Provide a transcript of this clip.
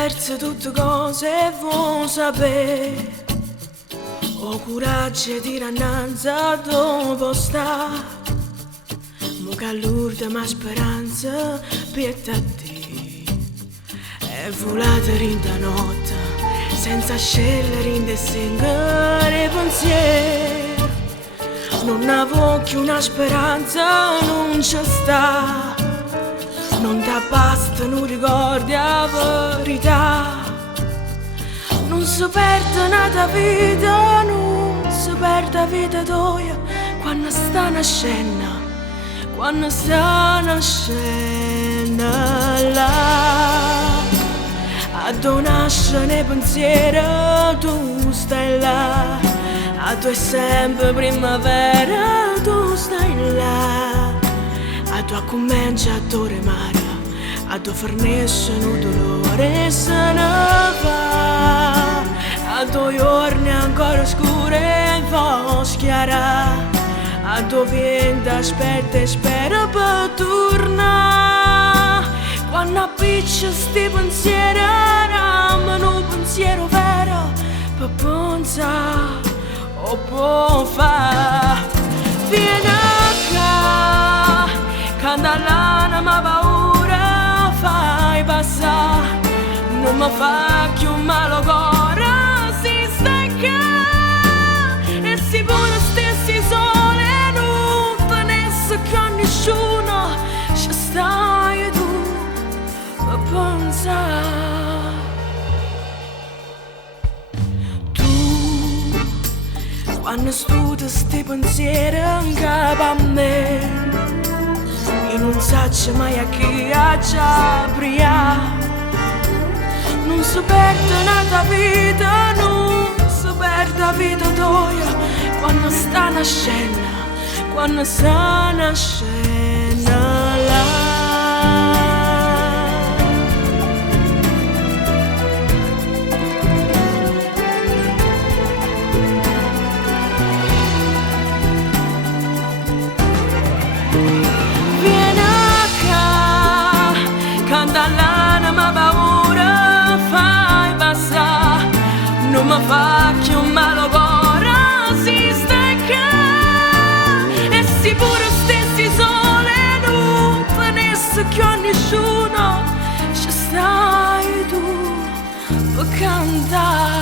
perso tutte cose e vuoi sapere. Ho coraggio di rannanza dove sta. Mo che all'urda ma speranza pietta a te. E volate rinda notte senza scegliere in desengare pensiero. Non avevo più una speranza, non ci sta. Non ti basta, non ricordi la verità. Non si perde nata vita, non si perde la vita tua quando sta nascendo, quando sta nascendo là. A tu nasce nei pensieri, tu stai là. A tu è sempre primavera, tu stai là. A tu comincia a tornare, a tu fornisce un dolore e se ne va. A tu giorni ancora scure fa schiara. A tu vento aspetta e spera per tornare. Quando appiccia sti pensieri, ramano un pensiero vero per pensare o può fare. Vieni qua, canta l'anima paura, fai passare. Non mi fa più male cuore, si stacca. E si pure stessi sole, non tenesse con nessuno. Ci stai tu a pensare. Tu, quando studi sti pensieri in capo a me, io non so mai a chi ha già apriato. Non si perde nata vita, non si perde la vita tua quando sta nascendo, quando sta nascendo là. Vieni qua, canta l'anima paura, fai passare. Non mi fa più male cuore, si stacca. E si pure stessi sole, non tenesse più a nessuno. Ci stai tu per cantare.